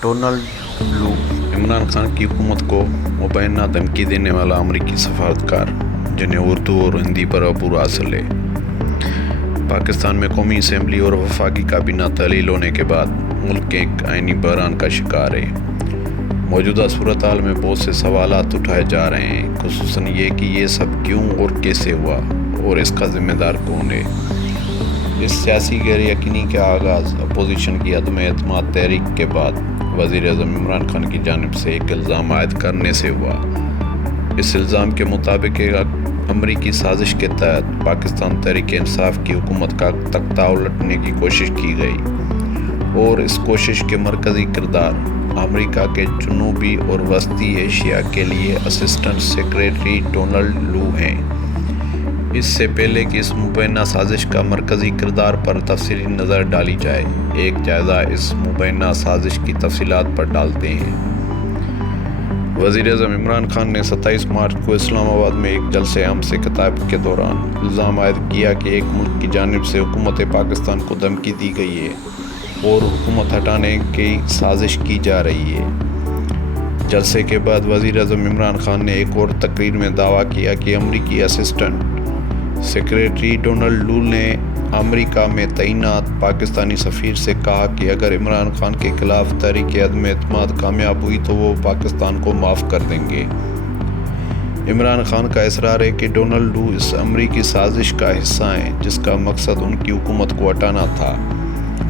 Donald لو عمران خان کی حکومت کو مبینہ دھمکی دینے والا امریکی سفارتکار جنہیں اردو اور ہندی پر عبور حاصل ہے۔ پاکستان میں قومی اسمبلی اور وفاقی کابینہ تحلیل ہونے کے بعد ملک ایک آئینی بحران کا شکار ہے۔ موجودہ صورتحال میں بہت سے سوالات اٹھائے جا رہے ہیں، خصوصاً یہ کہ یہ سب کیوں اور کیسے ہوا اور اس کا ذمہ دار کون ہے۔ اس سیاسی غیر یقینی کا آغاز اپوزیشن کی عدم اعتماد تحریک کے بعد وزیر اعظم عمران خان کی جانب سے ایک الزام عائد کرنے سے ہوا۔ اس الزام کے مطابق ایک امریکی سازش کے تحت پاکستان تحریک انصاف کی حکومت کا تختہ الٹنے کی کوشش کی گئی اور اس کوشش کے مرکزی کردار امریکہ کے جنوبی اور وسطی ایشیا کے لیے اسسٹنٹ سیکریٹری ڈونلڈ لو ہیں۔ اس سے پہلے کہ اس مبینہ سازش کا مرکزی کردار پر تفصیلی نظر ڈالی جائے، ایک جائزہ اس مبینہ سازش کی تفصیلات پر ڈالتے ہیں۔ وزیر اعظم عمران خان نے 27 مارچ کو اسلام آباد میں ایک جلسہ عام سے خطاب کے دوران الزام عائد کیا کہ ایک ملک کی جانب سے حکومت پاکستان کو دھمکی دی گئی ہے اور حکومت ہٹانے کی سازش کی جا رہی ہے۔ جلسے کے بعد وزیر اعظم عمران خان نے ایک اور تقریر میں دعویٰ کیا کہ امریکی اسسٹنٹ سیکریٹری ڈونلڈ لو نے امریکہ میں تعینات پاکستانی سفیر سے کہا کہ اگر عمران خان کے خلاف تحریک عدم اعتماد کامیاب ہوئی تو وہ پاکستان کو معاف کر دیں گے۔ عمران خان کا اصرار ہے کہ ڈونلڈ لو اس امریکی سازش کا حصہ ہیں جس کا مقصد ان کی حکومت کو ہٹانا تھا،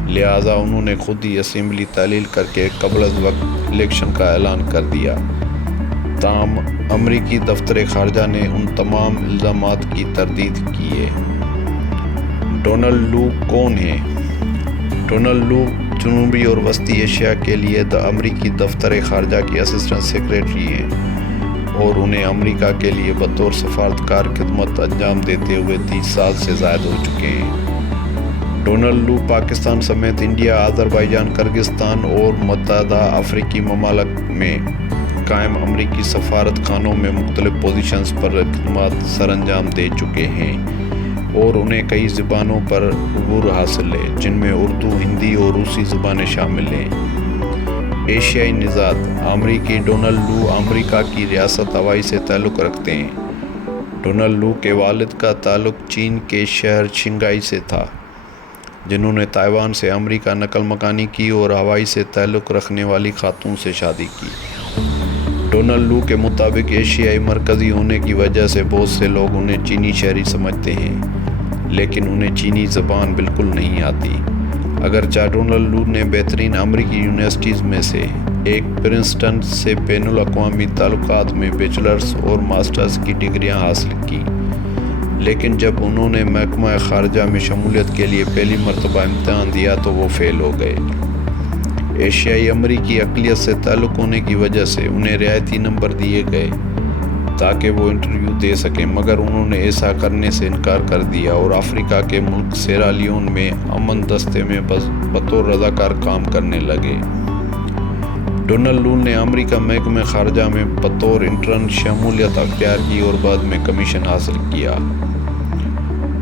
لہٰذا انہوں نے خود ہی اسمبلی تحلیل کر کے قبل از وقت الیکشن کا اعلان کر دیا۔ تاہم امریکی دفتر خارجہ نے ان تمام الزامات کی تردید کی ہے۔ ڈونلڈ لو کون ہیں؟ ڈونلڈ لو جنوبی اور وسطی ایشیا کے لیے امریکی دفتر خارجہ کے اسسٹنٹ سیکریٹری ہیں اور انہیں امریکہ کے لیے بطور سفارتکار خدمت انجام دیتے ہوئے 30 سال سے زائد ہو چکے ہیں۔ ڈونلڈ لو پاکستان سمیت انڈیا، آذربائیجان، کرغزستان اور متحدہ افریقی ممالک میں قائم امریکی سفارت خانوں میں مختلف پوزیشنز پر خدمات سر انجام دے چکے ہیں اور انہیں کئی زبانوں پر عبور حاصل ہے، جن میں اردو، ہندی اور روسی زبانیں شامل ہیں۔ ایشیائی نژاد امریکی ڈونلڈ لو امریکہ کی ریاست ہوائی سے تعلق رکھتے ہیں۔ ڈونلڈ لو کے والد کا تعلق چین کے شہر شنگھائی سے تھا، جنہوں نے تائیوان سے امریکہ نقل مکانی کی اور ہوائی سے تعلق رکھنے والی خاتون سے شادی کی۔ ڈونلڈ لو کے مطابق ایشیائی مرکزی ہونے کی وجہ سے بہت سے لوگ انہیں چینی شہری سمجھتے ہیں، لیکن انہیں چینی زبان بالکل نہیں آتی۔ اگرچہ ڈونلڈ لو نے بہترین امریکی یونیورسٹیز میں سے ایک پرنسٹن سے بین الاقوامی تعلقات میں بیچلرز اور ماسٹرز کی ڈگریاں حاصل کی، لیکن جب انہوں نے محکمہ خارجہ میں شمولیت کے لیے پہلی مرتبہ امتحان دیا تو وہ فیل ہو گئے۔ ایشیائی امریکی اقلیت سے تعلق ہونے کی وجہ سے انہیں رعایتی نمبر دیے گئے تاکہ وہ انٹرویو دے سکیں، مگر انہوں نے ایسا کرنے سے انکار کر دیا اور افریقہ کے ملک سیرا لیون میں امن دستے میں بطور رضاکار کام کرنے لگے۔ ڈونلڈ لو نے امریکہ محکمہ خارجہ میں بطور انٹرن شمولیت اختیار کی اور بعد میں کمیشن حاصل کیا۔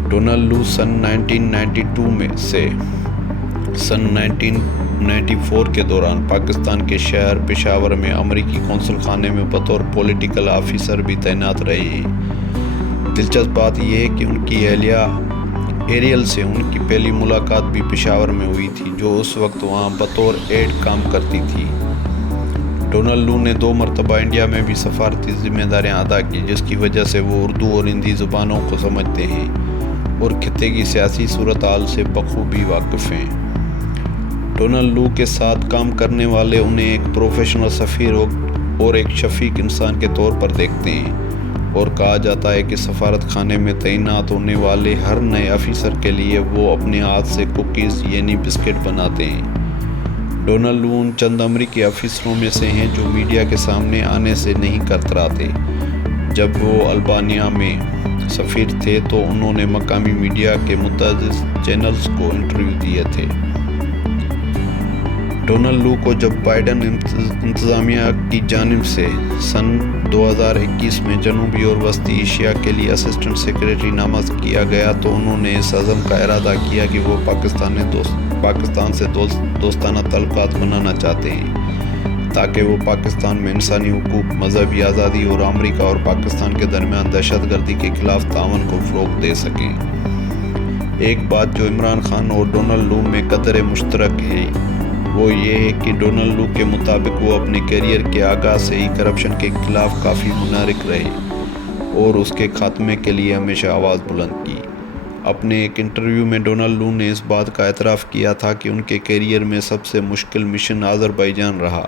ڈونلڈ لو سن 1992 میں سے سن 1994 کے دوران پاکستان کے شہر پشاور میں امریکی قونصل خانے میں بطور پولیٹیکل آفیسر بھی تعینات رہے ہیں۔ دلچسپ بات یہ ہے کہ ان کی اہلیہ ایریل سے ان کی پہلی ملاقات بھی پشاور میں ہوئی تھی، جو اس وقت وہاں بطور ایڈ کام کرتی تھی۔ ڈونلڈ لو نے 2 مرتبہ انڈیا میں بھی سفارتی ذمہ داریاں ادا کی، جس کی وجہ سے وہ اردو اور ہندی زبانوں کو سمجھتے ہیں اور خطے کی سیاسی صورتحال سے بخوبی واقف ہیں۔ ڈونلڈ لو کے ساتھ کام کرنے والے انہیں ایک پروفیشنل سفیر اور ایک شفیق انسان کے طور پر دیکھتے ہیں اور کہا جاتا ہے کہ سفارت خانے میں تعینات ہونے والے ہر نئے آفیسر کے لیے وہ اپنے ہاتھ سے کوکیز یعنی بسکٹ بناتے ہیں۔ ڈونلڈ لو ان چند امریکی آفیسروں میں سے ہیں جو میڈیا کے سامنے آنے سے نہیں کتراتے۔ جب وہ البانیا میں سفیر تھے تو انہوں نے مقامی میڈیا کے متعدد چینلز کو انٹرویو دیے تھے۔ ڈونلڈ لو کو جب بائیڈن انتظامیہ کی جانب سے سن 2021 میں جنوبی اور وسطی ایشیا کے لیے اسسٹنٹ سیکریٹری نامزد کیا گیا تو انہوں نے اس عزم کا ارادہ کیا کہ وہ پاکستانی پاکستان سے دوستانہ تعلقات بنانا چاہتے ہیں تاکہ وہ پاکستان میں انسانی حقوق، مذہبی آزادی اور امریکہ اور پاکستان کے درمیان دہشت گردی کے خلاف تعاون کو فروغ دے سکیں۔ ایک بات جو عمران خان اور ڈونلڈ لو میں قدر مشترک ہے وہ یہ ہے کہ ڈونلڈ لو کے مطابق وہ اپنے کیریئر کے آغاز سے ہی کرپشن کے خلاف کافی منحرف رہے اور اس کے خاتمے کے لیے ہمیشہ آواز بلند کی۔ اپنے ایک انٹرویو میں ڈونلڈ لو نے اس بات کا اعتراف کیا تھا کہ ان کے کیریئر میں سب سے مشکل مشن آذربائیجان رہا،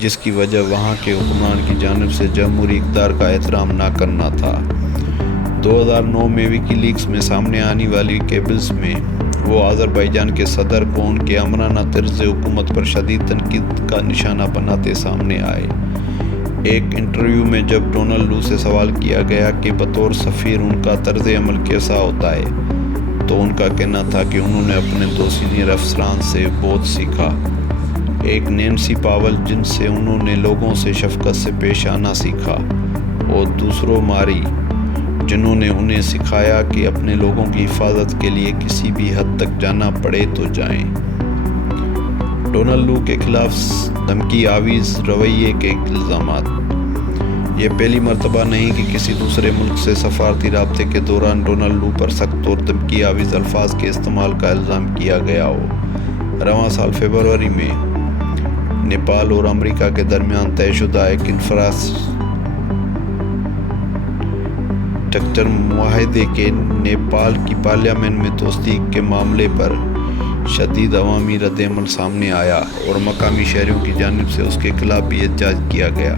جس کی وجہ وہاں کے حکمران کی جانب سے جمہوری اقدار کا احترام نہ کرنا تھا۔ 2009 میں وکی لیکس میں سامنے آنے والی کیبلز میں وہ آذربائیجان کے صدر کو ان کے آمرانہ طرز حکومت پر شدید تنقید کا نشانہ بناتے سامنے آئے۔ ایک انٹرویو میں جب ڈونلڈ لو سے سوال کیا گیا کہ بطور سفیر ان کا طرز عمل کیسا ہوتا ہے تو ان کا کہنا تھا کہ انہوں نے اپنے دو سینئر افسران سے بہت سیکھا، ایک نینسی پاول جن سے انہوں نے لوگوں سے شفقت سے پیش آنا سیکھا، اور دوسروں ماری جنہوں نے انہیں سکھایا کہ اپنے لوگوں کی حفاظت کے لیے کسی بھی حد تک جانا پڑے تو جائیں۔ ڈونلڈ لو کے خلاف دھمکی آویز رویے کے الزامات۔ یہ پہلی مرتبہ نہیں کہ کسی دوسرے ملک سے سفارتی رابطے کے دوران ڈونلڈ لو پر سخت اور دھمکی آویز الفاظ کے استعمال کا الزام کیا گیا ہو۔ رواں سال فروری میں نیپال اور امریکہ کے درمیان طے شدہ ایک انفراسٹرکچر معاہدے کے نیپال کی پارلیمنٹ میں تصدیق کے معاملے پر شدید عوامی رد عمل سامنے آیا اور مقامی شہریوں کی جانب سے اس کے خلاف بھی احتجاج کیا گیا۔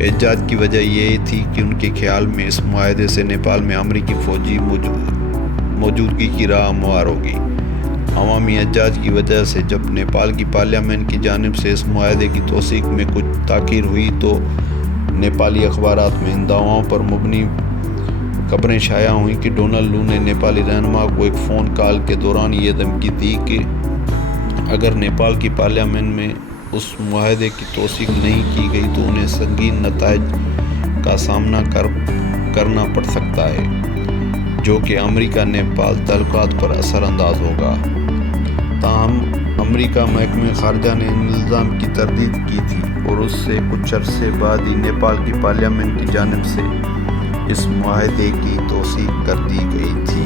احتجاج کی وجہ یہ تھی کہ ان کے خیال میں اس معاہدے سے نیپال میں امریکی فوجی موجودگی کی راہ ہموار ہوگی۔ عوامی احتجاج کی وجہ سے جب نیپال کی پارلیمنٹ کی جانب سے اس معاہدے کی توثیق میں کچھ تاخیر ہوئی تو نیپالی اخبارات میں ان دعووں پر مبنی خبریں شائع ہوئیں کہ ڈونلڈ لو نے نیپالی رہنما کو ایک فون کال کے دوران یہ دھمکی دی کہ اگر نیپال کی پارلیمنٹ میں اس معاہدے کی توثیق نہیں کی گئی تو انہیں سنگین نتائج کا سامنا کرنا پڑ سکتا ہے، جو کہ امریکہ نیپال تعلقات پر اثر انداز ہوگا۔ تاہم امریکہ محکمہ خارجہ نے ان الزام کی تردید کی تھی اور اس سے کچھ عرصے بعد ہی نیپال کی پارلیمنٹ کی جانب سے اس معاہدے کی توثیق کر دی گئی تھی۔